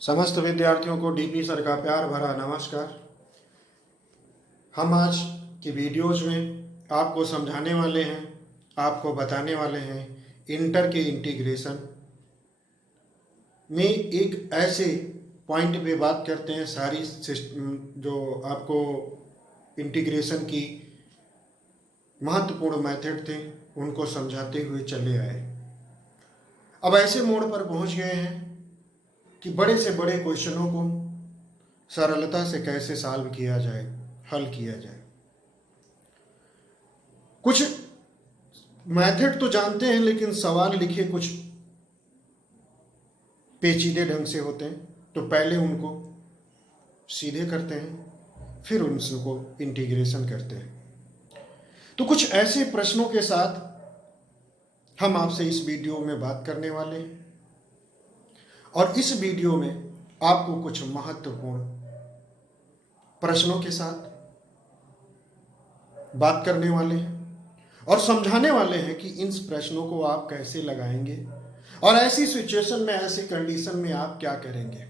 समस्त विद्यार्थियों को डीपी सर का प्यार भरा नमस्कार। हम आज की वीडियोज में आपको समझाने वाले हैं, आपको बताने वाले हैं इंटर के इंटीग्रेशन में एक ऐसे पॉइंट पे बात करते हैं। सारी जो आपको इंटीग्रेशन की महत्वपूर्ण मेथड थे उनको समझाते हुए चले आए। अब ऐसे मोड़ पर पहुंच गए हैं कि बड़े से बड़े क्वेश्चनों को सरलता से कैसे सॉल्व किया जाए, हल किया जाए। कुछ मेथड तो जानते हैं लेकिन सवाल लिखे कुछ पेचीदे ढंग से होते हैं, तो पहले उनको सीधे करते हैं, फिर उनको इंटीग्रेशन करते हैं। तो कुछ ऐसे प्रश्नों के साथ हम आपसे इस वीडियो में बात करने वाले हैं और इस वीडियो में आपको कुछ महत्वपूर्ण प्रश्नों के साथ बात करने वाले हैं और समझाने वाले हैं कि इन प्रश्नों को आप कैसे लगाएंगे और ऐसी सिचुएशन में, ऐसी कंडीशन में आप क्या करेंगे।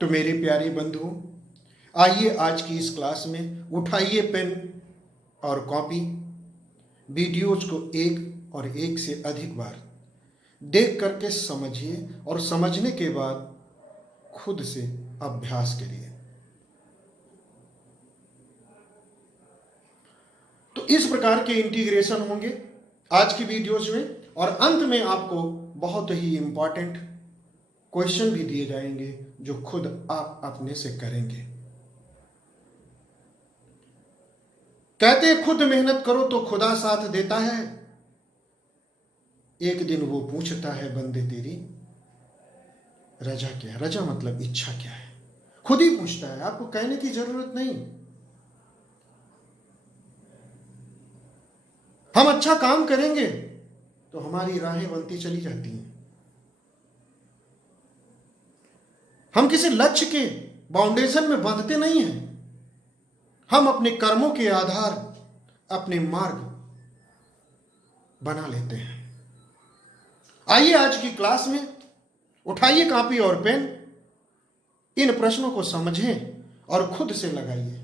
तो मेरे प्यारे बंधुओं, आइए आज की इस क्लास में उठाइए पेन और कॉपी, वीडियोज को एक और एक से अधिक बार देख करके समझिए और समझने के बाद खुद से अभ्यास करिए। तो इस प्रकार के इंटीग्रेशन होंगे आज की वीडियोज में और अंत में आपको बहुत ही इंपॉर्टेंट क्वेश्चन भी दिए जाएंगे जो खुद आप अपने से करेंगे। कहते हैं खुद मेहनत करो तो खुदा साथ देता है। एक दिन वो पूछता है बंदे तेरी रजा क्या है। रजा मतलब इच्छा क्या है, खुद ही पूछता है, आपको कहने की जरूरत नहीं। हम अच्छा काम करेंगे तो हमारी राहें बनती चली जाती हैं। हम किसी लक्ष्य के बाउंडेशन में बांधते नहीं हैं, हम अपने कर्मों के आधार अपने मार्ग बना लेते हैं। आइए आज की क्लास में उठाइए कॉपी और पेन, इन प्रश्नों को समझें और खुद से लगाइए।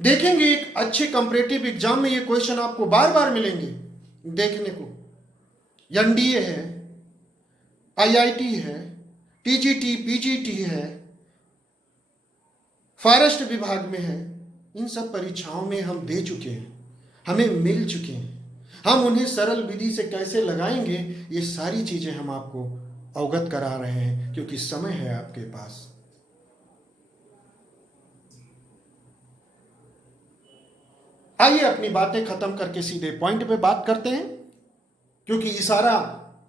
देखेंगे एक अच्छे कंपैरेटिव एग्जाम में ये क्वेश्चन आपको बार बार मिलेंगे देखने को। एनडीए है, आईआईटी है, टीजीटी, पीजीटी है, फॉरेस्ट विभाग में है। इन सब परीक्षाओं में हम दे चुके हैं, हमें मिल चुके हैं। हम उन्हें सरल विधि से कैसे लगाएंगे ये सारी चीजें हम आपको अवगत करा रहे हैं क्योंकि समय है आपके पास। आइए अपनी बातें खत्म करके सीधे पॉइंट पे बात करते हैं क्योंकि इशारा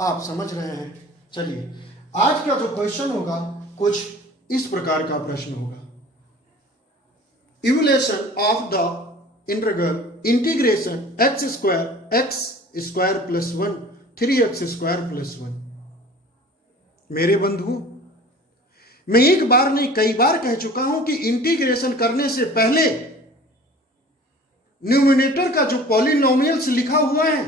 आप समझ रहे हैं। चलिए आज का जो क्वेश्चन होगा कुछ इस प्रकार का प्रश्न होगा। Evaluation of the integration x square plus 1 3x square plus 1। मेरे बंधुओं, मैं एक बार नहीं कई बार कह चुका हूं कि इंटीग्रेशन करने से पहले न्यूमरेटर का जो पॉलिनोमियल्स लिखा हुआ है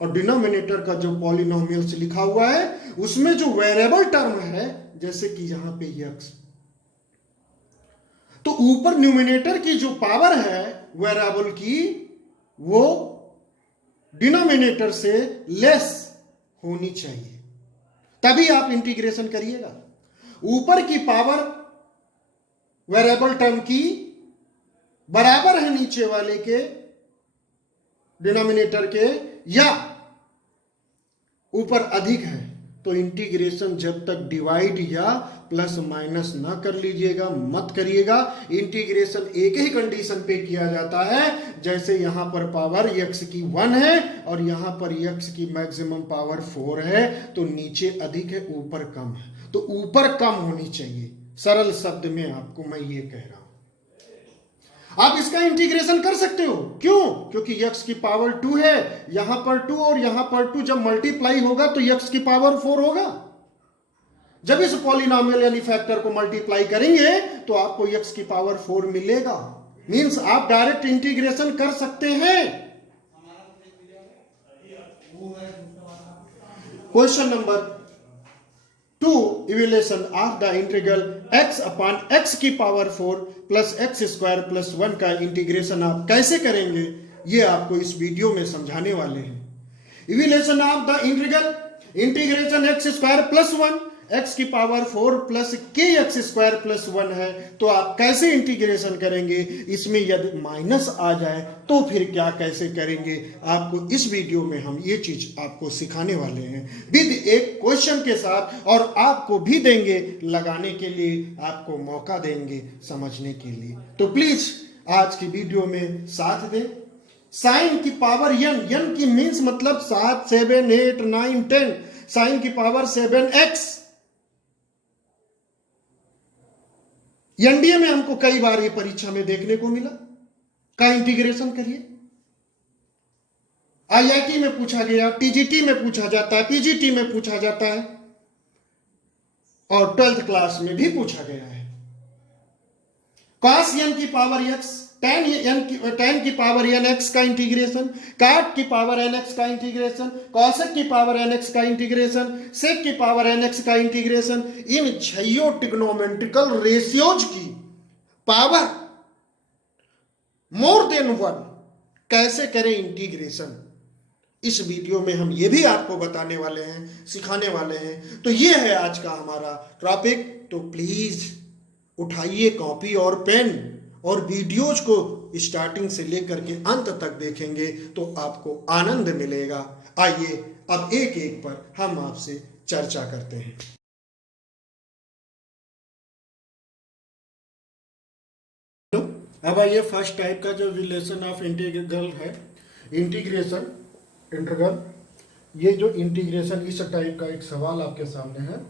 और डिनोमिनेटर का जो पॉलिनोमियल्स लिखा हुआ है उसमें जो वेरिएबल टर्म है, जैसे कि यहां पे x, तो ऊपर न्यूमरेटर की जो पावर है वेरिएबल की वो डिनोमिनेटर से लेस होनी चाहिए, तभी आप इंटीग्रेशन करिएगा। ऊपर की पावर वेरिएबल टर्म की बराबर है नीचे वाले के डिनोमिनेटर के या ऊपर अधिक है तो इंटीग्रेशन जब तक डिवाइड या प्लस माइनस ना कर लीजिएगा मत करिएगा। इंटीग्रेशन एक ही कंडीशन पे किया जाता है, जैसे यहां पर पावर x की 1 है और यहां पर x की मैक्सिमम पावर 4 है तो नीचे अधिक है ऊपर कम है, तो ऊपर कम होनी चाहिए। सरल शब्द में आपको मैं ये कह रहा हूं। आप इसका इंटीग्रेशन कर सकते हो, क्यों? क्योंकि x की पावर 2 है, यहां पर 2 और यहां पर 2 जब मल्टीप्लाई होगा तो x की पावर 4 होगा। जब इस पॉलिनोमियल यानी फैक्टर को मल्टीप्लाई करेंगे तो आपको x की पावर 4 मिलेगा। मींस आप डायरेक्ट इंटीग्रेशन कर सकते हैं। Question number 2, evaluation of the integral x upon x की power 4 plus x square plus 1 का इंटीग्रेशन आप कैसे करेंगे, ये आपको इस वीडियो में समझाने वाले हैं। Evaluation of the integration x square plus 1 x की पावर 4 प्लस के एक्स स्क्वायर प्लस 1 है, तो आप कैसे इंटीग्रेशन करेंगे, इसमें यदि माइनस आ जाए तो फिर क्या कैसे करेंगे, आपको इस वीडियो में हम ये चीज आपको सिखाने वाले हैं विद एक क्वेश्चन के साथ, और आपको भी देंगे लगाने के लिए, आपको मौका देंगे समझने के लिए। तो प्लीज आज की वीडियो में साथ दें। साइन की पावर n की मीन्स मतलब 7 7 8 9 10, साइन की पावर 7x। एनडीए में हमको कई बार ये परीक्षा में देखने को मिला, का इंटीग्रेशन करिए। आईआईटी में पूछा गया, टीजीटी में पूछा जाता है, पीजीटी में पूछा जाता है, और 12th क्लास में भी पूछा गया है। cos n की पावर x, tan की पावर nx का इंटीग्रेशन, cot की पावर nx का इंटीग्रेशन, cosec की पावर nx का इंटीग्रेशन, sec की पावर nx का इंटीग्रेशन, इन 6 ट्रिग्नोमेट्रिकल रेशियोज की पावर मोर देन 1 कैसे करें इंटीग्रेशन, इस वीडियो में हम ये भी आपको बताने वाले हैं, सिखाने वाले हैं। तो ये है आज का हमारा टॉपिक। तो प्लीज उठाइए कॉपी और पेन, और वीडियोज को स्टार्टिंग से लेकर के अंत तक देखेंगे तो आपको आनंद मिलेगा। आइए अब एक एक पर हम आपसे चर्चा करते हैं। अब आइए फर्स्ट टाइप का जो रिलेशन ऑफ इंटीग्रल है, इंटीग्रल, ये जो इंटीग्रेशन इस टाइप का एक सवाल आपके सामने है।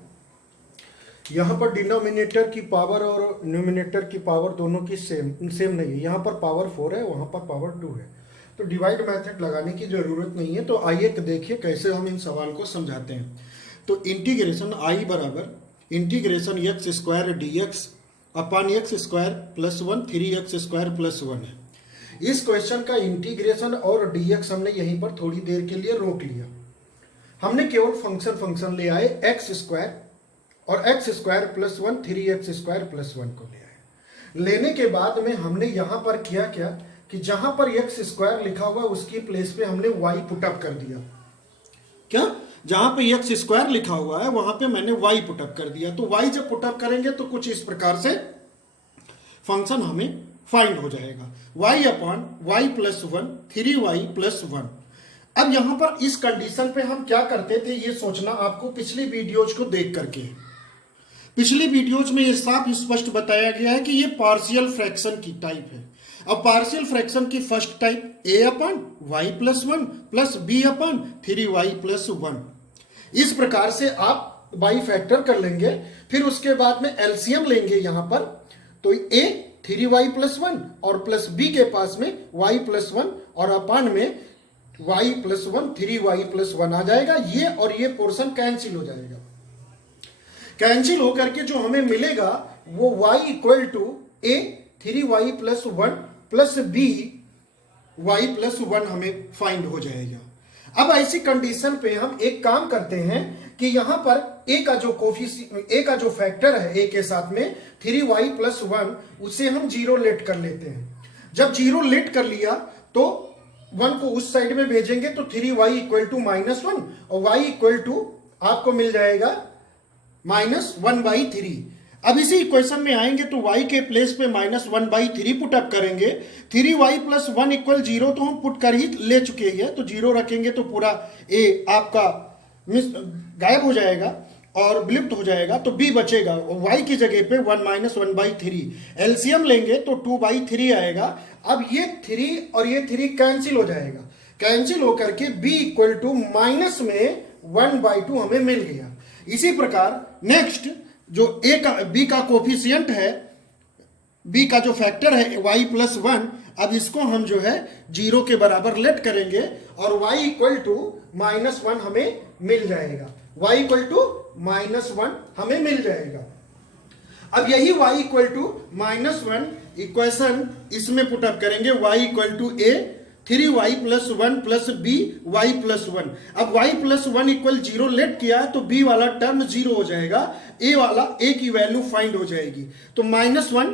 यहाँ पर डिनोमिनेटर की पावर और न्यूमिनेटर की पावर दोनों की सेम नहीं है। यहाँ पर पावर 4 है, वहाँ पर पावर 2 है, तो डिवाइड मेथड लगाने की जरूरत नहीं है। तो आइए देखिए कैसे हम इन सवाल को समझाते हैं। तो इंटीग्रेशन आई बराबर integration x square D x upon x square plus 1 3x square plus 1 है। इस क्वेश्चन का इंटीग्रेशन और dx हमने यहीं पर थोड़ी देर के लिए रोक लिया। हमने केवल फंक्शन ले आए एक्स स्क्वायर और x square plus 1 3x square plus 1 को ले आए। लेने के बाद में हमने यहां पर किया क्या कि जहां पर एक्स स्क्वायर लिखा हुआ उसकी प्लेस पे हमने y पुटअप कर दिया। क्या, जहां पे एक्स स्क्वायर लिखा हुआ है वहां पे मैंने y पुटअप कर दिया। तो y जब पुटअप करेंगे तो कुछ इस प्रकार से फंक्शन हमें फाइंड हो जाएगा, y upon y plus 1 3y plus 1। अब यहां पर इस कंडीशन पे हम क्या करते थे ये सोचना आपको पिछली वीडियोज को देख करके। पिछली वीडियोज में ये साफ स्पष्ट बताया गया है कि ये पार्शियल फ्रैक्शन की टाइप है। अब पार्शियल फ्रैक्शन की first type a upon y plus 1 plus b upon 3y plus 1। इस प्रकार से आप y फैक्टर कर लेंगे, फिर उसके बाद में एलसीएम लेंगे यहां पर। तो a 3y प्लस 1 और प्लस b के पास में y प्लस 1 और अपान में y प्लस 1 3y प्लस 1 आ जाएगा। ये और ये पोर्शन कैंसिल हो जाएगा। कैंसिल होकर के जो हमें मिलेगा वो y equal to a 3y plus 1 plus b y plus 1 हमें फाइंड हो जाएगा। अब ऐसी कंडीशन पे हम एक काम करते हैं कि यहां पर a का जो फैक्टर है a के साथ में 3y प्लस 1 उसे हम 0 लेट कर लेते हैं। जब 0 लेट कर लिया तो 1 को उस साइड में भेजेंगे तो 3y इक्वल टू माइनस 1 और y इक्वल टू आपको मिल जाएगा माइनस 1/3। अब इसी इक्वेशन में आएंगे तो y के प्लेस पे माइनस 1/3 पुट अप करेंगे। 3y प्लस 1 इक्वल 0 तो हम पुट कर ही ले चुके हैं, तो 0 रखेंगे तो पूरा a आपका गायब हो जाएगा और विलुप्त हो जाएगा, तो b बचेगा। y की जगह पे 1 माइनस 1/3 एलसीएम लेंगे तो 2/3 आएगा। अब ये 3 और ये 3 कैंसिल हो जाएगा। कैंसिल होकर के b इक्वल टू माइनस में 1/2 हमें मिल गया। इसी प्रकार नेक्स्ट जो b का कोफिशियंट है, b का जो फैक्टर है y प्लस 1, अब इसको हम जो है 0 के बराबर लेट करेंगे और y इक्वल टू माइनस 1 हमें मिल जाएगा। y इक्वल टू माइनस 1 हमें मिल जाएगा। अब यही y equal to minus 1 equation इसमें पुटअप करेंगे, y equal to a 3y plus 1 plus B Y plus 1। अब y प्लस 1 इक्वल 0 लेट किया है तो b वाला टर्म 0 हो जाएगा, a की वैल्यू फाइंड हो जाएगी। तो -1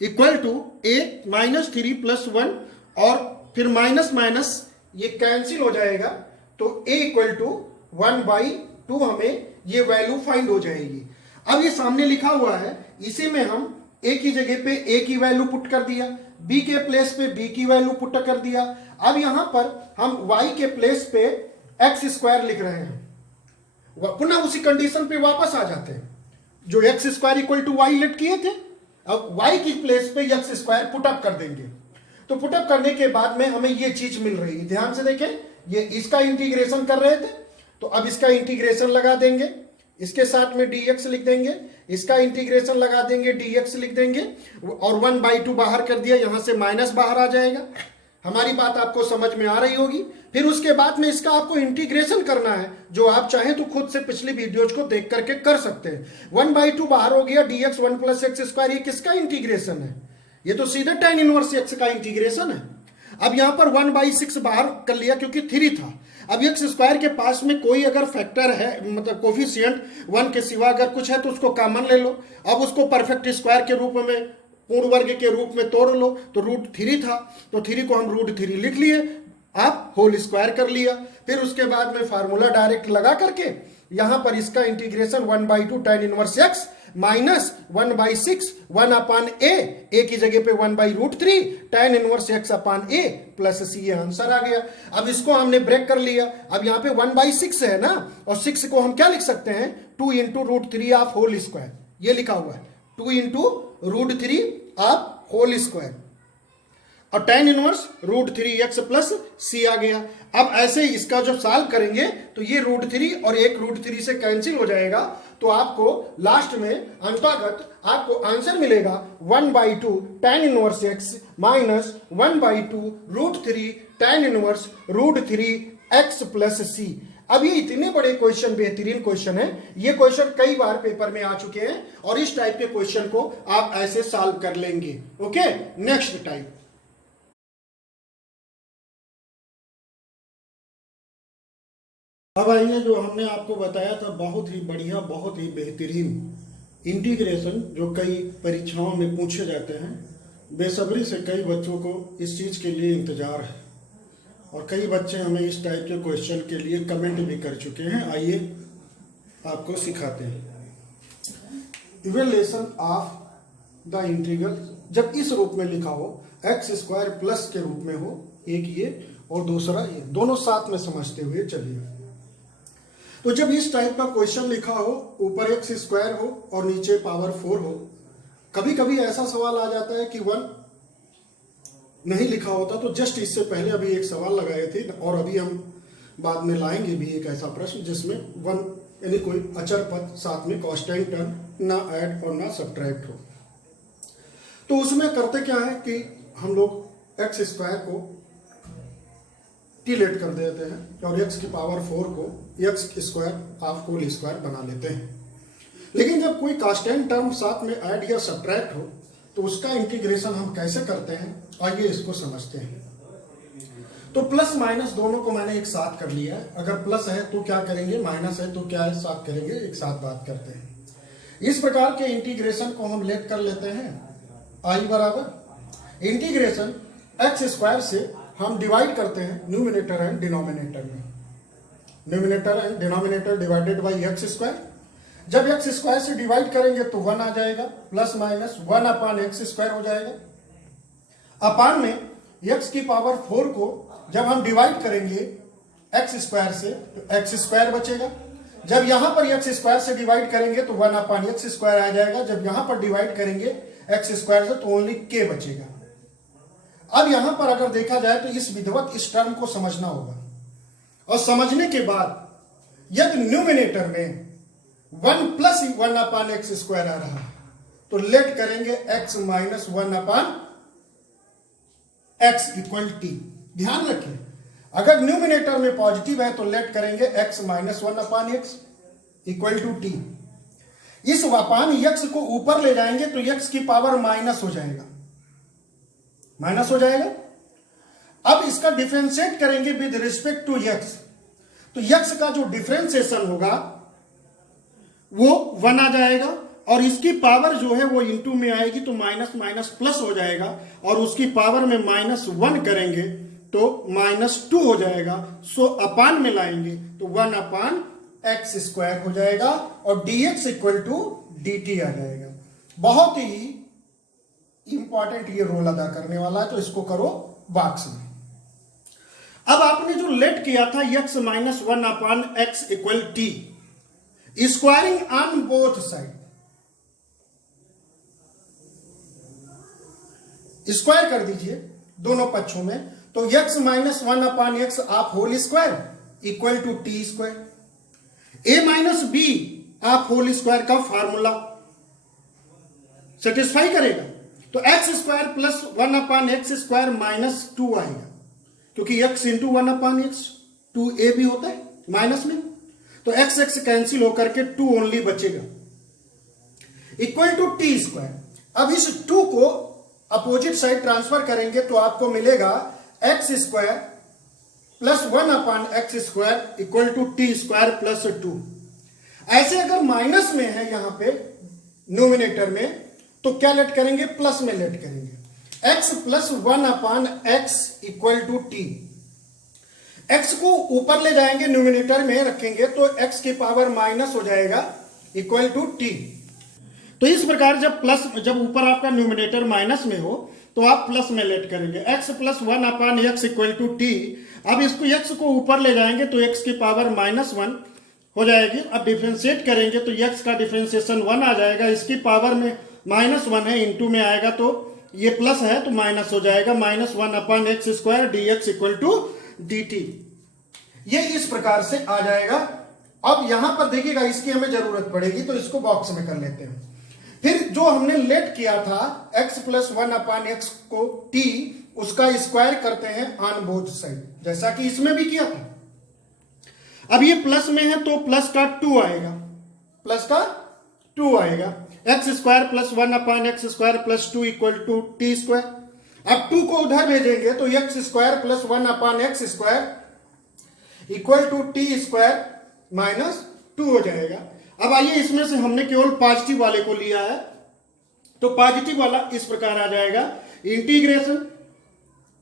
इक्वल टू a -3 प्लस 1 और फिर माइनस माइनस ये कैंसिल हो जाएगा, तो a इक्वल टू 1/2 हमें ये वैल्यू फाइंड हो जाएगी। अब ये सामने लिखा हुआ है, इसी में हम a की जगह पे a की वैल्यू पुट कर दिया, b के प्लेस पे b की वैल्यू पुट कर दिया। अब यहां पर हम y के प्लेस पे x स्क्वायर लिख रहे हैं, पुनः उसी कंडीशन पे वापस आ जाते हैं जो x square equal to Y let किए थे। अब y की प्लेस पे x स्क्वायर पुटअप कर देंगे, तो पुटअप करने के बाद में हमें ये चीज मिल रही है। ध्यान से देखें, ये इसका इंटीग्रेशन कर रहे थे, तो अब इसका इंटीग्रेशन लगा देंगे, इसके साथ में dx लिख देंगे, इसका इंटीग्रेशन लगा देंगे, dx लिख देंगे, और 1/2 बाहर कर दिया, यहां से माइनस बाहर आ जाएगा। हमारी बात आपको समझ में आ रही होगी। फिर उसके बाद में इसका आपको इंटीग्रेशन करना है, जो आप चाहें तो खुद से पिछली वीडियोज को देख करके कर सकते हैं। 1/2 बाहर हो गया, dx 1 प्लस एक्स स्क्वायर, ये किसका इंटीग्रेशन है? ये तो सीधे tan इनवर्स x का इंटीग्रेशन है। अब यहां पर 1/6 बाहर कर लिया क्योंकि 3 था। अब एक्स स्क्वायर के पास में कोई अगर फैक्टर है, मतलब कोफिशिएंट 1 के सिवा अगर कुछ है तो उसको कॉमन ले लो। अब उसको परफेक्ट स्क्वायर के रूप में, पूर्ण वर्ग के रूप में तोड़ लो, तो √3 था, तो 3 को हम √3 लिख लिए, आप होल स्क्वायर कर लिया। फिर उसके बाद में फार्मूला डायरेक्ट लगा करके यहां पर इसका integration 1/2 tan inverse x minus 1/6 1/a की जगह पे 1/√3 tan inverse x upon a plus c, ये आंसर आ गया। अब इसको हमने ब्रेक कर लिया। अब यहाँ पे 1/6 है ना, और 6 को हम क्या लिख सकते हैं, 2 × √3 ऑफ होल स्क्वायर, ये लिखा हुआ है 2 × √3 ऑफ होल स्क्वायर, और tan inverse √3x plus c आ गया। अब ऐसे इसका जब सॉल्व करेंगे तो ये √3 और एक √3 से कैंसिल हो जाएगा, तो आपको लास्ट में अंतर्गत आपको आंसर मिलेगा 1/2 tan inverse x minus 1/2 √3 tan inverse √3x plus c। अब ये इतने बड़े क्वेश्चन, बेहतरीन क्वेश्चन है, ये क्वेश्चन कई बार पेपर में आ चुके हैं, और इस टाइप के क्वेश्चन को आप ऐसे सॉल्व कर लेंगे। Okay, next type. अब आइए, जो हमने आपको बताया था बहुत ही बढ़िया, बहुत ही बेहतरीन इंटीग्रेशन, जो कई परीक्षाओं में पूछे जाते हैं। बेसब्री से कई बच्चों को इस चीज़ के लिए इंतजार है, और कई बच्चे हमें इस टाइप के क्वेश्चन के लिए कमेंट भी कर चुके हैं। आइए आपको सिखाते हैं। इवेल्यूएशन ऑफ द इंटीग्रल जब इस रूप में लिखा हो, एक्स स्क्वायर प्लस के रूप में हो, एक ये और दूसरा ये, दोनों साथ में समझते हुए चलिए। तो जब इस टाइप का क्वेश्चन लिखा हो, ऊपर एक्स स्क्वायर हो और नीचे पावर 4 हो, कभी कभी ऐसा सवाल आ जाता है कि 1 नहीं लिखा होता। तो जस्ट इससे पहले अभी एक सवाल लगाए थे, और अभी हम बाद में लाएंगे भी एक ऐसा प्रश्न जिसमें 1 यानी कोई अचर पद, साथ में कांस्टेंट टर्म ना ऐड और ना सब्ट्रैक्ट हो। तो उसमें करते क्या है कि हम लोग एक्स स्क्वायर को लेट कर देते हैं, और x की पावर 4 को x square of whole square बना लेते हैं। लेकिन जब कोई कांस्टेंट टर्म साथ में ऐड या सब्ट्रैक्ट हो, तो उसका इंटीग्रेशन हम कैसे करते हैं, आइए इसको समझते हैं। तो प्लस माइनस दोनों को मैंने एक साथ कर लिया है। अगर प्लस है तो क्या करेंगे, माइनस है तो क्या है, साथ करेंगे, एक साथ बात करते हैं। इस प्रकार के इंटीग्रेशन को हम लेट कर लेते हैं। आई बराबर इंटीग्रेशन एक्स स्क्वायर से हम डिवाइड करते हैं न्यूमिनेटर एंड डिनोमिनेटर में, numerator and denominator divided by x square. जब एक्स स्क्वायर से डिवाइड करेंगे तो 1 आ जाएगा, plus minus 1 upon x square हो जाएगा। अपान में एक्स की पावर 4 को जब हम डिवाइड करेंगे एक्स स्क्वायर से तो एक्स स्क्वायर बचेगा। जब यहां पर एक्स स्क्वायर से डिवाइड करेंगे तो 1 अपान एक्स स्क्वायर आ जाएगा। जब यहां पर डिवाइड करेंगे एक्स स्क्वायर से तो ओनली के बचेगा। अब यहां पर अगर देखा जाए तो इस विधिवत इस टर्म को समझना होगा, और समझने के बाद यदि न्यूमिनेटर में 1 प्लस 1 अपान एक्स स्क्वायर आ रहा है तो लेट करेंगे x minus 1 upon x equal T. ध्यान रखें, अगर न्यूमिनेटर में पॉजिटिव है तो लेट करेंगे x minus 1 upon x equal to T. इस अपान x को ऊपर ले जाएंगे तो x की पावर माइनस हो जाएगा, माइनस हो जाएगा। अब इसका डिफरेंशिएट करेंगे विद रिस्पेक्ट टू यक्स, तो यक्स का जो डिफरेंशिएशन होगा वो 1 आ जाएगा और इसकी पावर जो है वो इंटू में आएगी तो माइनस माइनस प्लस हो जाएगा और उसकी पावर में -1 करेंगे तो -2 हो जाएगा। सो अपान में लाएंगे तो 1 अपान एक्स स्क्वायर हो जाएगा और dx इक्वल टू dt आ जाएगा। बहुत ही इंपॉर्टेंट ये रोल अदा करने वाला है, तो इसको करो बॉक्स में। अब आपने जो लेट किया था x -1 upon x equal T, squaring on both side, square कर दीजिए दोनों पक्षों में, तो x -1 अपान एक्स आप whole square equal to T square, a minus B आप होल स्क्वायर का फॉर्मूला सेटिस्फाई करेगा, तो x square plus 1 upon x square -2 आएगा, क्योंकि x into 1 upon x 2a भी होता है माइनस में, तो x x कैंसिल होकर के 2 ओनली बचेगा इक्वल टू टी स्क्वायर। अब इस 2 को अपोजिट साइड ट्रांसफर करेंगे तो आपको मिलेगा X square plus 1 upon x square equal to T square plus 2। ऐसे अगर माइनस में है यहां पे नोमिनेटर में तो क्या लेट करेंगे, प्लस में लेट करेंगे, x plus 1 upon x equal to T. x को ऊपर ले जाएंगे न्यूमिनेटर में रखेंगे तो x की पावर माइनस हो जाएगा इक्वल टू टी। तो इस प्रकार जब ऊपर आपका न्यूमिनेटर माइनस में हो तो आप प्लस में लेट करेंगे, x plus 1 upon x equal to T. अब इसको x को ऊपर ले जाएंगे तो x की पावर -1 हो जाएगी। अब डिफरेंशिएट करेंगे तो x का डिफरेंशिएशन 1 आ जाएगा, इसकी पावर में -1 है, इंटू में आएगा तो ये प्लस है तो माइनस हो जाएगा, -1 upon x square dx equal to dt। ये इस प्रकार से आ जाएगा। अब यहां पर देखिएगा इसकी हमें जरूरत पड़ेगी तो इसको बॉक्स में कर लेते हैं। फिर जो हमने लेट किया था x प्लस 1 अपान एक्स को t, उसका स्क्वायर करते हैं ऑन बोथ साइड, जैसा कि इसमें भी किया था। अब ये प्लस में है तो प्लस का 2 आएगा, प्लस का 2 आएगा, X square plus 1 upon x square plus 2 equal to T square. अब 2 को उधर भेजेंगे तो x square plus 1 upon x square equal to T square -2 हो जाएगा। अब आइए इसमें से हमने केवल पॉजिटिव वाले को लिया है तो पॉजिटिव वाला इस प्रकार आ जाएगा, integration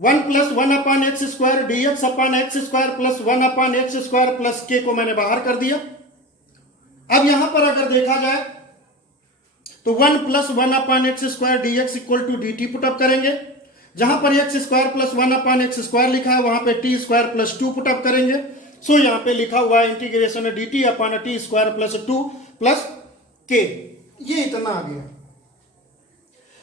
1 plus 1 upon x square dx अपान x square plus 1 upon x square plus के को मैंने बाहर कर दिया। अब यहां पर अगर देखा जाए तो 1 plus 1 upon x square dx equal to dt put up करेंगे, जहां पर X square plus 1 upon x square लिखा है वहां पे टी स्क्वायर प्लस 2 पुटअप करेंगे। सो यहां पे लिखा हुआ है इंटीग्रेशन dt अपान टी स्क्वायर प्लस 2 प्लस के, ये इतना आ गया।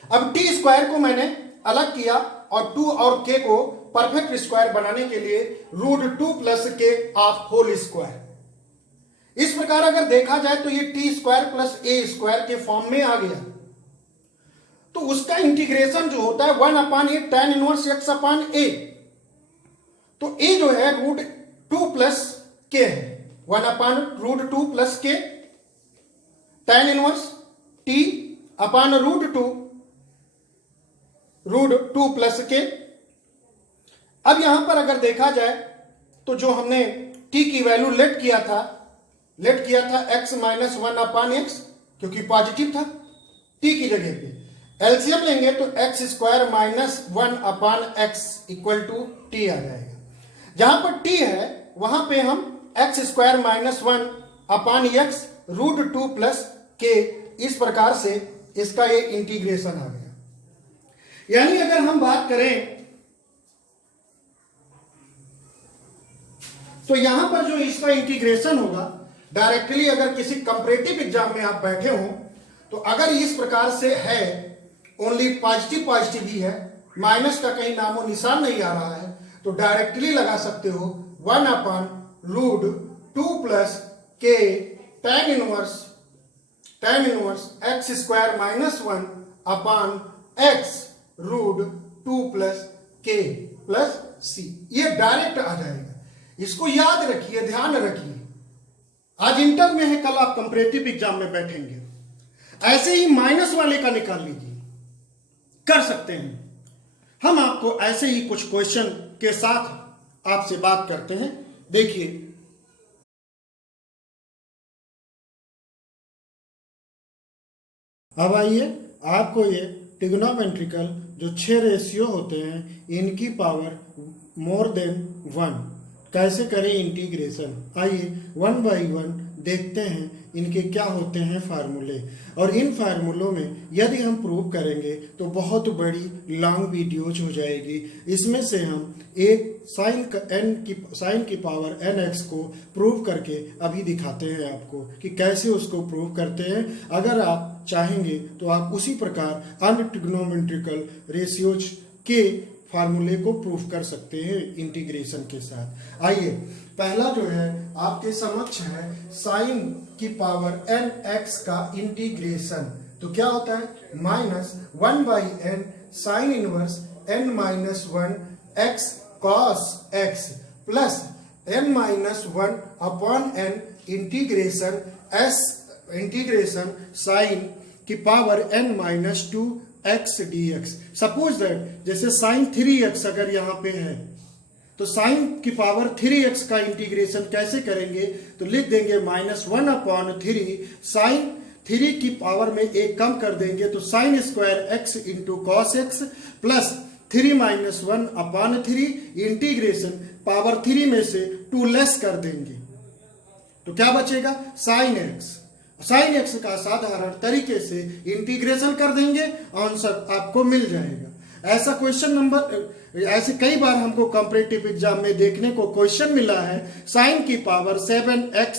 अब टी स्क्वायर को मैंने अलग किया और 2 और के को परफेक्ट स्क्वायर बनाने के लिए √2 प्लस के ऑफ होल स्क्वायर। इस प्रकार अगर देखा जाए तो ये टी स्क्वायर प्लस ए स्क्वायर के फॉर्म में आ गया, तो उसका इंटीग्रेशन जो होता है 1 अपान ए tan इनवर्स x अपान ए, तो ए जो है √2 प्लस के है, 1 अपान √2 प्लस के tan inverse T upon √2 plus के। अब यहां पर अगर देखा जाए तो जो हमने t की वैल्यू लेट किया था x -1 अपान एक्स, क्योंकि पॉजिटिव था t की जगह पे, एलसीएम लेंगे तो x square -1 upon x equal to t आ जाएगा। जहां पर t है वहां पे हम x square -1 upon x √2 plus k, इस प्रकार से इसका ये इंटीग्रेशन आ गया। यानी अगर हम बात करें तो यहां पर जो इसका इंटीग्रेशन होगा डायरेक्टली, अगर किसी कंपैरेटिव एग्जाम में आप बैठे हो तो अगर इस प्रकार से है, ओनली पॉजिटिव ही है, माइनस का कहीं नामो निशान नहीं आ रहा है, तो डायरेक्टली लगा सकते हो 1 अपान √2 प्लस के tan inverse x square -1 upon x √2 plus के प्लस सी, ये डायरेक्ट आ जाएगा। इसको याद रखिए, ध्यान रखिए, आज इंटर में है, कल आप कंपैरेटिव एग्जाम में बैठेंगे। ऐसे ही माइनस वाले का निकाल लीजिए, कर सकते हैं हम। आपको ऐसे ही कुछ क्वेश्चन के साथ आपसे बात करते हैं। देखिए, अब आइए आपको ये ट्रिग्नोमेट्रिकल जो 6 रेशियो होते हैं इनकी पावर मोर देन 1 कैसे करें इंटीग्रेशन। आइए वन बाय वन देखते हैं इनके क्या होते हैं फार्मूले, और इन फार्मूलों में यदि हम प्रूव करेंगे तो बहुत बड़ी लॉन्ग वीडियोज हो जाएगी। इसमें से हम एक साइन की पावर nx को प्रूव करके अभी दिखाते हैं आपको कि कैसे उसको प्रूव करते हैं। अगर आप चाहेंगे तो आप उसी प्रकार अन्य ट्रिग्नोमेट्रिकल रेशियोज के फार्मूले को प्रूफ कर सकते हैं इंटीग्रेशन के साथ। आइए, पहला जो है आपके समक्ष है साइन की पावर nx का इंटीग्रेशन। तो क्या होता है, -1/n sine inverse n-1 x cos x plus n-1/n integration sine की power n-2 x dx। Suppose that जैसे साइन 3x अगर यहाँ पे है तो साइन की पावर 3x का इंटीग्रेशन कैसे करेंगे, तो लिख देंगे -1/3 साइन 3 की पावर में एक कम कर देंगे तो sign square x into cos x plus 3 - 1/3 integration power 3 में से 2 लेस कर देंगे तो क्या बचेगा, साइन x का साधारण तरीके से इंटीग्रेशन कर देंगे, आंसर आपको मिल जाएगा। ऐसा क्वेश्चन नंबर ऐसे कई बार हमको कॉम्पिटिटिव एग्जाम में देखने को क्वेश्चन मिला है साइन की पावर 7x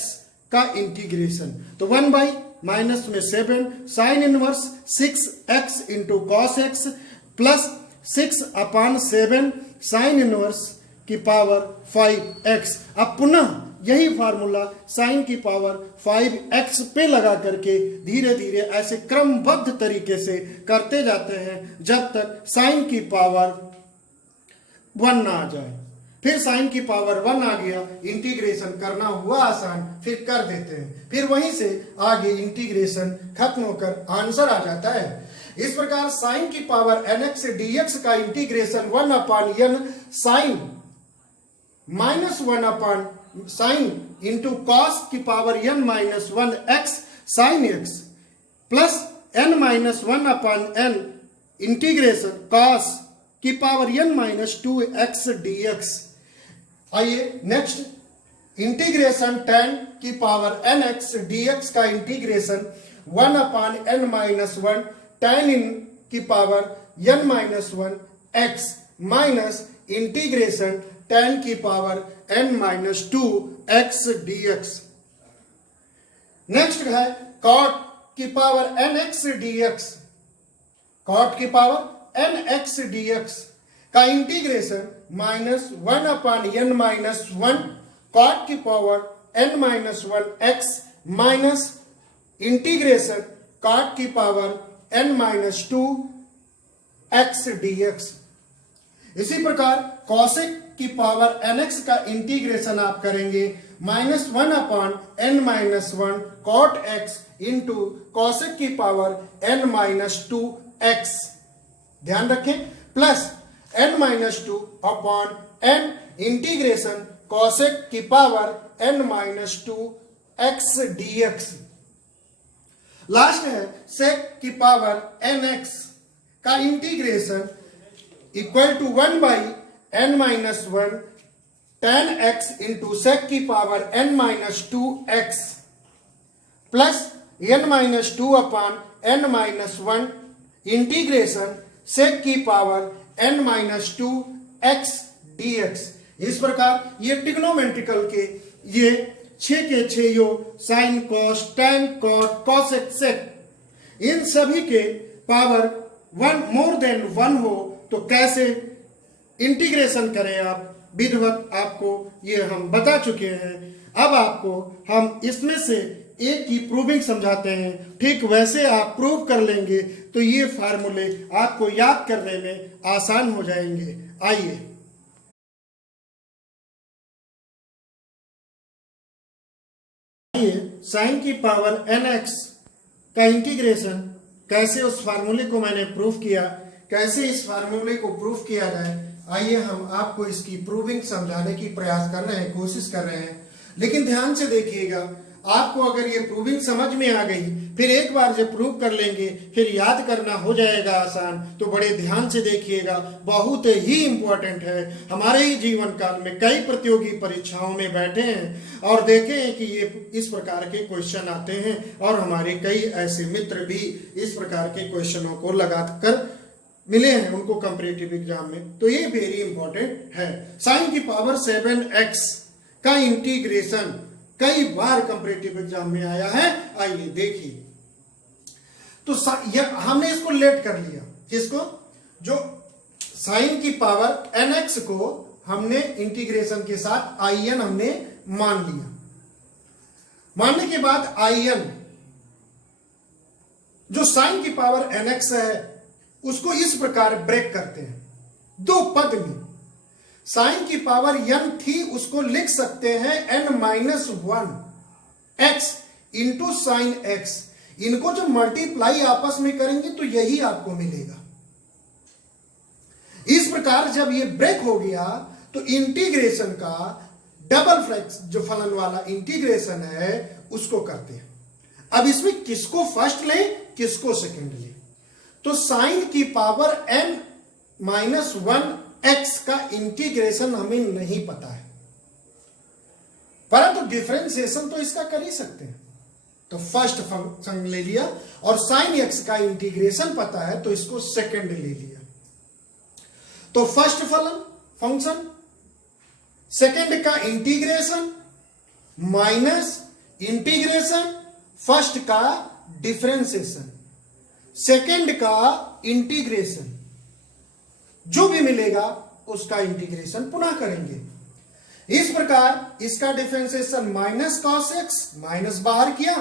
का इंटीग्रेशन। तो 1 बाई माइनस में 7 sine inverse 6x into cos x plus 6/7 sine inverse की पावर 5x। अब पुनः यही फार्मूला साइन की पावर 5x पे लगा करके धीरे धीरे ऐसे क्रमबद्ध तरीके से करते जाते हैं जब तक साइन की पावर 1 ना आ जाए। फिर साइन की पावर 1 आ गया, इंटीग्रेशन करना हुआ आसान, फिर कर देते हैं, फिर वहीं से आगे इंटीग्रेशन खत्म होकर आंसर आ जाता है। इस प्रकार साइन की पावर nx dx का integration 1/n sine -1 sine into cos की power n-1 x sine x plus n-1/n integration cos की पावर n-2 x dx। आइए नेक्स्ट इंटीग्रेशन tan की पावर nx dx का इंटीग्रेशन 1/n-1 tan in की power n-1 x minus integration tan की power n-2 x dx। Next है cot की power nx dx। cot की power nx dx का integration -1/n-1 cot की power n-1 x minus integration cot की power n-2 x dx। इसी प्रकार cosec की पावर nx का इंटीग्रेशन आप करेंगे -1/n-1 cot x into cosec की पावर n-2 x, ध्यान रखें, प्लस n-2/n इंटीग्रेशन cosec की power n-2 x dx। Last है sec की पावर nx का integration equal to 1/n-1 tan x into sec की power n-2 x plus n-2/n-1 integration sec की power n-2 x dx। इस प्रकार ये trigonometrical के ये 6 के 6 यो sine cos tan cot cosec sec इन सभी के पावर 1 मोर देन 1 हो तो कैसे इंटीग्रेशन करें आप, विधिवत आपको ये हम बता चुके हैं। अब आपको हम इसमें से एक की प्रूविंग समझाते हैं, ठीक वैसे आप प्रूव कर लेंगे तो ये फार्मूले आपको याद करने में आसान हो जाएंगे। आइए साइन की पावर nx का इंटीग्रेशन कैसे, उस फार्मूले को मैंने प्रूफ किया, कैसे इस फार्मूले को प्रूफ किया जाए आइए हम आपको इसकी प्रूविंग समझाने की प्रयास कर रहे हैं, कोशिश कर रहे हैं। लेकिन ध्यान से देखिएगा, आपको अगर ये प्रूविंग समझ में आ गई, फिर एक बार जब प्रूव कर लेंगे फिर याद करना हो जाएगा आसान। तो बड़े ध्यान से देखिएगा, बहुत ही इंपॉर्टेंट है। हमारे ही जीवन काल में कई प्रतियोगी परीक्षाओं में बैठे हैं और देखे हैं कि ये इस प्रकार के क्वेश्चन आते हैं, और हमारे कई ऐसे मित्र भी इस प्रकार के क्वेश्चनों को लगाकर मिले हैं उनको कंपैरेटिव एग्जाम में। तो ये वेरी इंपॉर्टेंट है। साइन की पावर 7x का इंटीग्रेशन कई बार कंपैरेटिव एग्जाम में आया है। आइए देखिए, तो हमने इसको लेट कर लिया, किसको, जो साइन की पावर nx को हमने इंटीग्रेशन के साथ in हमने मान लिया। मानने के बाद in जो साइन की पावर nx है उसको इस प्रकार ब्रेक करते हैं दो पद में। साइन की पावर n थी, उसको लिख सकते हैं n-1 x into sine x। इनको जब मल्टीप्लाई आपस में करेंगे तो यही आपको मिलेगा। इस प्रकार जब ये ब्रेक हो गया तो इंटीग्रेशन का डबल फ्रैक्स जो फलन वाला इंटीग्रेशन है उसको करते हैं। अब इसमें किसको फर्स्ट ले, किसको सेकंड ले, तो साइन की पावर n-1 x का इंटीग्रेशन हमें नहीं पता है, परंतु डिफरेंशिएशन तो इसका कर ही सकते हैं। तो फर्स्ट फंक्शन ले लिया, और साइन x का इंटीग्रेशन पता है तो इसको सेकंड ले लिया। तो फर्स्ट फंक्शन, सेकंड का इंटीग्रेशन माइनस इंटीग्रेशन फर्स्ट का डिफरेंशिएशन, सेकंड का इंटीग्रेशन, जो भी मिलेगा उसका इंटीग्रेशन पुनः करेंगे। इस प्रकार इसका differentiation minus cos x, minus बाहर किया,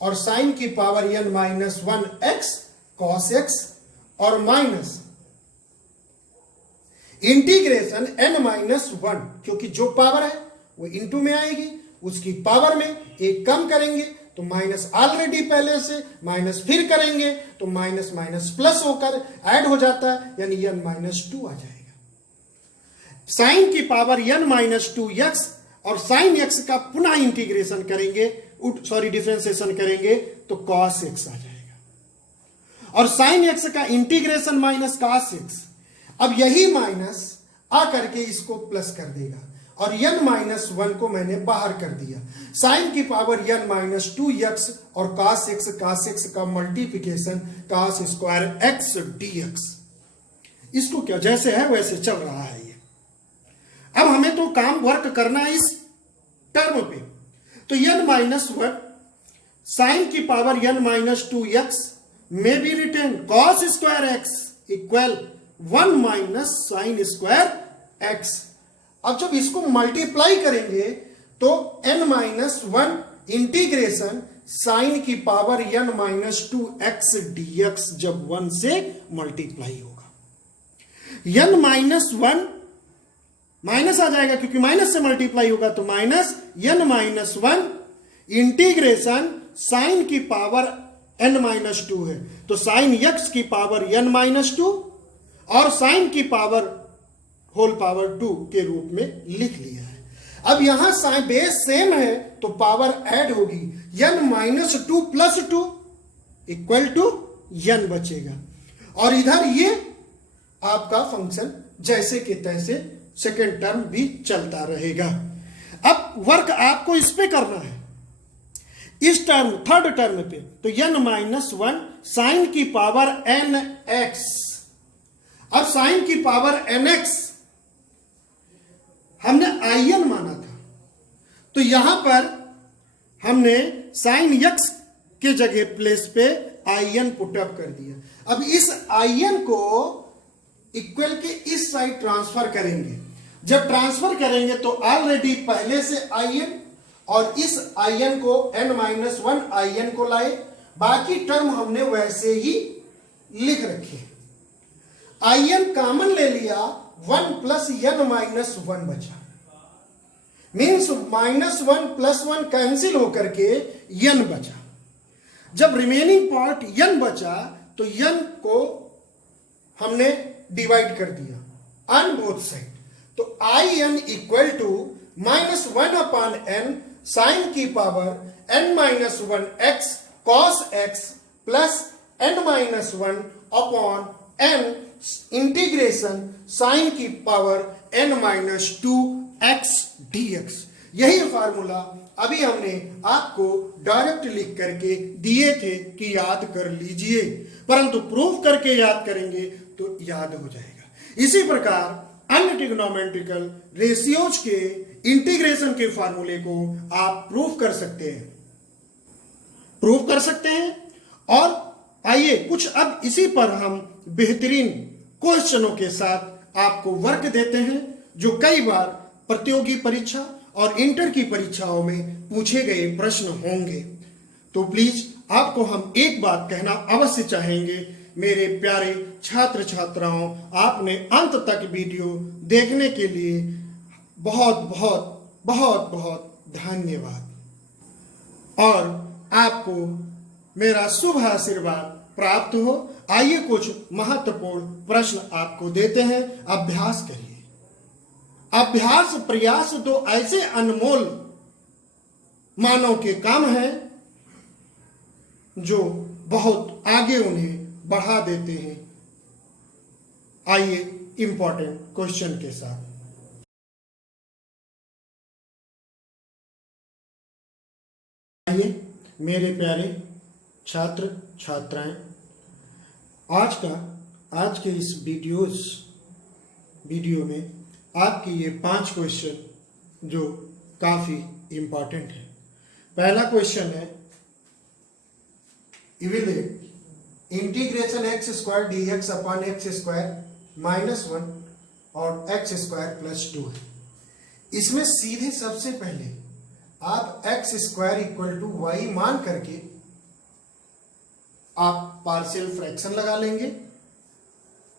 और साइन की power n-1 x cos x, और माइनस इंटीग्रेशन n-1, क्योंकि जो पावर है वो इंटू में आएगी, उसकी पावर में एक कम करेंगे तो माइनस ऑलरेडी पहले से, माइनस फिर करेंगे तो माइनस माइनस प्लस होकर ऐड हो जाता है, यानी n-2 आ जाएगा। साइन की पावर n-2x और साइन x का पुनः इंटीग्रेशन करेंगे, डिफरेंशिएशन करेंगे तो cos x आ जाएगा, और साइन x का इंटीग्रेशन माइनस cos x। अब यही माइनस आ करके इसको प्लस कर देगा, और n-1 को मैंने बाहर कर दिया। साइन की पावर n-2x और cos x का multiplication cos square x dx। इसको क्या जैसे है वैसे चल रहा है ये। अब हमें तो काम वर्क करना है इस टर्म पे, तो n-1 साइन की पावर n-2x में भी रिटेन cos स्क्वायर x इक्वल 1 माइनस साइन स्क्वायर x। अब जब इसको मल्टीप्लाई करेंगे तो n-1 इंटीग्रेशन साइन की पावर n-2x dx जब 1 से मल्टीप्लाई होगा, n-1 माइनस आ जाएगा क्योंकि माइनस से मल्टीप्लाई होगा, तो माइनस n-1 इंटीग्रेशन साइन की पावर n-2 है, तो साइन x की पावर n-2 और साइन की पावर होल पावर 2 के रूप में लिख लिया है। अब यहां साइन बेस सेम है तो पावर ऐड होगी, n-2 plus 2 equal to n बचेगा, और इधर ये आपका फंक्शन जैसे के तैसे सेकेंड टर्म भी चलता रहेगा। अब वर्क आपको इस पे करना है, इस टर्म थर्ड टर्म पे, तो n-1 साइन की पावर nx। अब साइन की पावर nx हमने in माना था, तो यहां पर हमने साइन x के जगह प्लेस पे in पुटअप कर दिया। अब इस in को इक्वल के इस साइड ट्रांसफर करेंगे। जब ट्रांसफर करेंगे तो ऑलरेडी पहले से in और इस in को n-1 in को लाए, बाकी टर्म हमने वैसे ही लिख रखे। in कॉमन ले लिया, 1 प्लस n-1 बचा, मीन्स -1 प्लस 1 कैंसिल होकर के n बचा। जब रिमेनिंग पार्ट n बचा तो n को हमने डिवाइड कर दिया, ऑन बोथ साइड। तो I n equal to -1/n sine की power n-1 x cos x plus n-1 upon n integration sine की पावर n-2 x dx। यही फॉर्मूला अभी हमने आपको डायरेक्ट लिख करके दिए थे कि याद कर लीजिए, परंतु प्रूफ करके याद करेंगे तो याद हो जाएगा। इसी प्रकार अन्य ट्रिग्नोमेट्रिकल रेशियोज के इंटीग्रेशन के फॉर्मूले को आप प्रूफ कर सकते हैं। और आइए कुछ अब इसी पर हम बेहतरीन क्वेश्चनों के साथ आपको वर्क देते हैं जो कई बार प्रतियोगी परीक्षा और इंटर की परीक्षाओं में पूछे गए प्रश्न होंगे। तो प्लीज आपको हम एक बात कहना अवश्य चाहेंगे, मेरे प्यारे छात्र छात्राओं, आपने अंत तक वीडियो देखने के लिए बहुत बहुत बहुत बहुत धन्यवाद और आपको मेरा शुभ आशीर्वाद प्राप्त हो। आइए कुछ महत्वपूर्ण प्रश्न आपको देते हैं, अभ्यास करिए। अभ्यास प्रयास दो ऐसे अनमोल मानव के काम हैं जो बहुत आगे उन्हें बढ़ा देते हैं। आइए इंपॉर्टेंट क्वेश्चन के साथ। आइए मेरे प्यारे छात्र छात्राएं, आज के इस वीडियो में आपके ये 5 क्वेश्चन जो काफी इंपॉर्टेंट है। पहला क्वेश्चन है, evaluate integration x square dx upon x square -1 और x स्क्वायर प्लस 2 है। इसमें सीधे सबसे पहले आप x square equal to y मान करके आप पार्शियल फ्रैक्शन लगा लेंगे।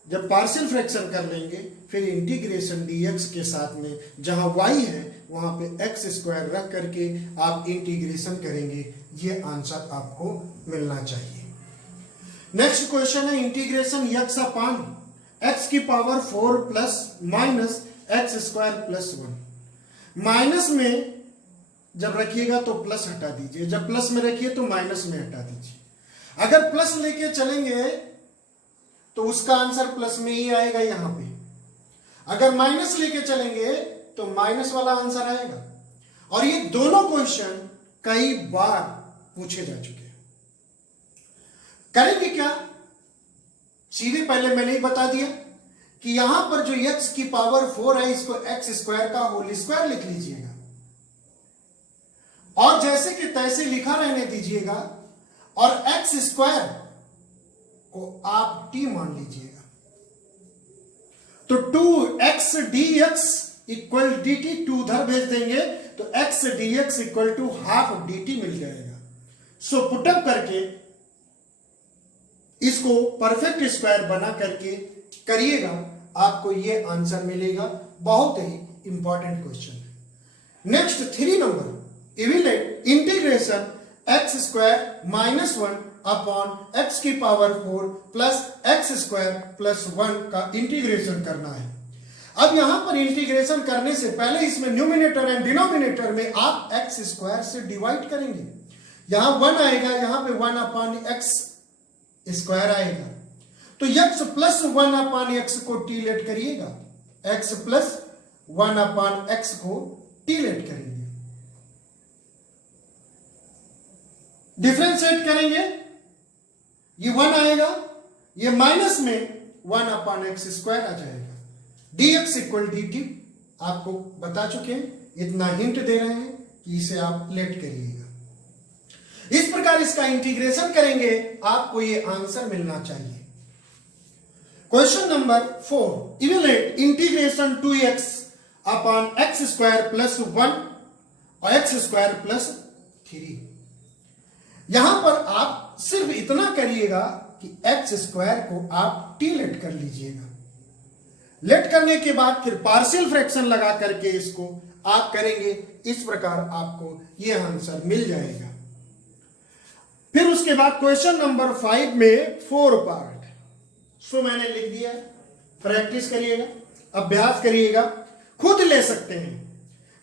जब पार्शियल फ्रैक्शन कर लेंगे फिर इंटीग्रेशन dx के साथ में जहां y है वहां पे x स्क्वायर रख करके आप इंटीग्रेशन करेंगे। ये आंसर आपको मिलना चाहिए। नेक्स्ट क्वेश्चन है, इंटीग्रेशन x अपॉन x की power 4 plus minus x square plus 1। Minus में जब रखिएगा तो प्लस हटा दीजिए, जब प्लस में रखिए तो माइनस में हटा दीजिए। अगर प्लस लेके चलेंगे तो उसका आंसर प्लस में ही आएगा यहां पे। अगर माइनस लेके चलेंगे तो माइनस वाला आंसर आएगा। और ये दोनों क्वेश्चन कई बार पूछे जा चुके हैं। करेंगे क्या, सीधे पहले मैंने ही बता दिया कि यहां पर जो x की पावर 4 है इसको x स्क्वायर का होल स्क्वायर लिख लीजिएगा और जैसे कि तैसे लिखा रहने दीजिएगा और x स्क्वायर को आप t मान लीजिएगा। तो 2x dx इक्वल dt 2 उधर भेज देंगे तो x dx equal to half dt मिल जाएगा। सो पुटअप करके इसको परफेक्ट स्क्वायर बना करके करिएगा, आपको ये आंसर मिलेगा। बहुत ही इंपॉर्टेंट क्वेश्चन है। Next 3 number, evaluate integration x square -1 upon x की power 4 plus x square plus 1 का इंटीग्रेशन करना है। अब यहां पर इंटीग्रेशन करने से पहले इसमें न्यूमिनेटर एंड डिनोमिनेटर में आप x स्क्वायर से डिवाइड करेंगे। यहां 1 आएगा, यहां पे 1 अपॉन x स्क्वायर आएगा। तो x प्लस 1 अपॉन x को टी लेट करिएगा, x प्लस 1 अपॉन x को टी लेट करेंगे, डिफरेंशिएट करेंगे, ये 1 आएगा, ये माइनस में 1 अपॉन x स्क्वायर आ जाएगा। dx इक्वल dt आपको बता चुके हैं, इतना हिंट दे रहे हैं कि इसे आप लेट करिएगा। इस प्रकार इसका इंटीग्रेशन करेंगे, आपको ये आंसर मिलना चाहिए। Question number 4, evaluate integration 2x upon x square plus 1 और x स्क्वायर प्लस 3। यहां पर आप सिर्फ इतना करिएगा कि x स्क्वायर को आप टी लेट कर लीजिएगा। लेट करने के बाद फिर पार्शियल फ्रैक्शन लगा करके इसको आप करेंगे, इस प्रकार आपको यह आंसर मिल जाएगा। फिर उसके बाद क्वेश्चन नंबर 5 में 4 पार्ट, सो मैंने लिख दिया, प्रैक्टिस करिएगा। अभ्यास करिएगा, खुद ले सकते हैं।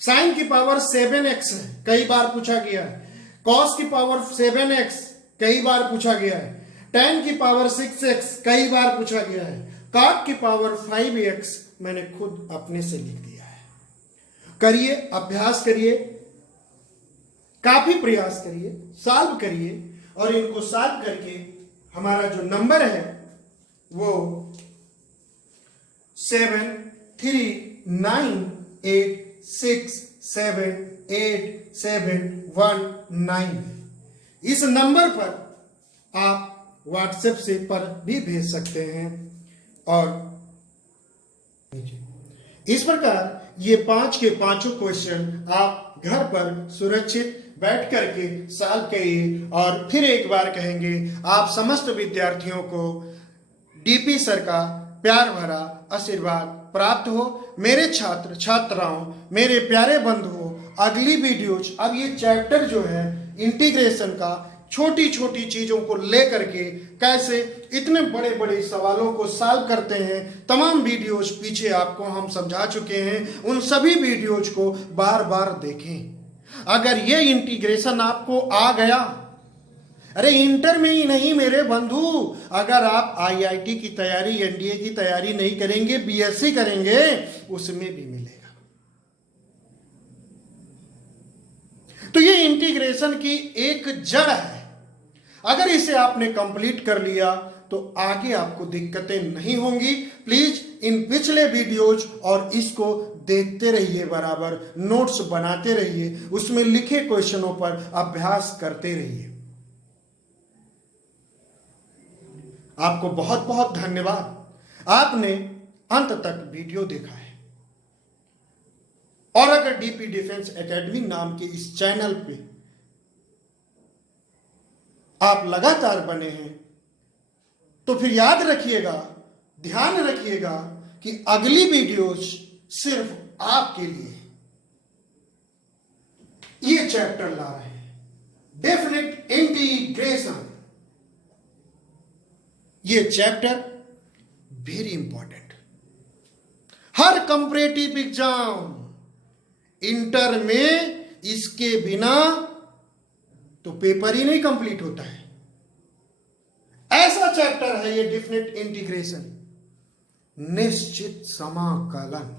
साइन की पावर 7x है, कई बार पूछा गया है। कॉस की पावर 7x कई बार पूछा गया है। tan की पावर 6x कई बार पूछा गया है। cot की पावर 5x मैंने खुद अपने से लिख दिया है। करिए, अभ्यास करिए, काफी प्रयास करिए, सॉल्व करिए और इनको सॉल्व करके हमारा जो नंबर है वो 73986787119 इस नंबर पर आप व्हाट्सएप से पर भी भेज सकते हैं। और इस प्रकार ये 5 के 5 क्वेश्चन आप घर पर सुरक्षित बैठ करके सॉल्व करिए। और फिर एक बार कहेंगे, आप समस्त विद्यार्थियों को डीपी सर का प्यार भरा आशीर्वाद प्राप्त हो। मेरे छात्र छात्राओं, मेरे प्यारे बंधुओं, अगली वीडियोज, अब ये चैप्टर जो है इंटीग्रेशन का, छोटी छोटी चीजों को लेकर के कैसे इतने बड़े बड़े सवालों को सॉल्व करते हैं, तमाम वीडियोज पीछे आपको हम समझा चुके हैं। उन सभी वीडियोज को बार बार देखें। अगर ये इंटीग्रेशन आपको आ गया, अरे इंटर में ही नहीं मेरे बंधु, अगर आप आईआईटी की तैयारी, एनडीए की तैयारी नहीं करेंगे, बीएससी करेंगे, उसमें भी मिलेगा। तो ये इंटीग्रेशन की एक जड़ है। अगर इसे आपने कंप्लीट कर लिया तो आगे आपको दिक्कतें नहीं होंगी। प्लीज इन पिछले वीडियोज और इसको देखते रहिए, बराबर नोट्स बनाते रहिए, उसमें लिखे क्वेश्चनों पर अभ्यास करते रहिए। आपको बहुत बहुत धन्यवाद, आपने अंत तक वीडियो देखा है। और अगर डीपी डिफेंस एकेडमी नाम के इस चैनल पे आप लगातार बने हैं तो फिर याद रखिएगा, ध्यान रखिएगा कि अगली वीडियोज सिर्फ आपके लिए ये चैप्टर ला रहे हैं, डेफिनेट इंटीग्रेशन। ये चैप्टर वेरी इंपॉर्टेंट। हर कंपैरेटिव एग्जाम इंटर में इसके बिना तो पेपर ही नहीं कंप्लीट होता है। ऐसा चैप्टर है ये डेफिनेट इंटीग्रेशन, निश्चित समाकलन।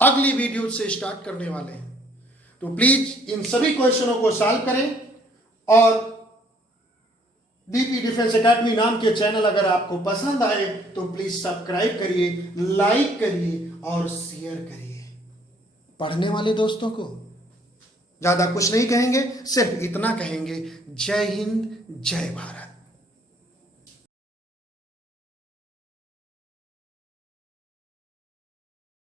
अगली वीडियो से स्टार्ट करने वाले हैं, तो प्लीज इन सभी क्वेश्चनों को सॉल्व करें। और डीपी डिफेंस एकेडमी नाम के चैनल अगर आपको पसंद आए तो प्लीज सब्सक्राइब करिए, लाइक करिए और शेयर करिए। पढ़ने वाले दोस्तों को ज्यादा कुछ नहीं कहेंगे, सिर्फ इतना कहेंगे, जय हिंद, जय भारत।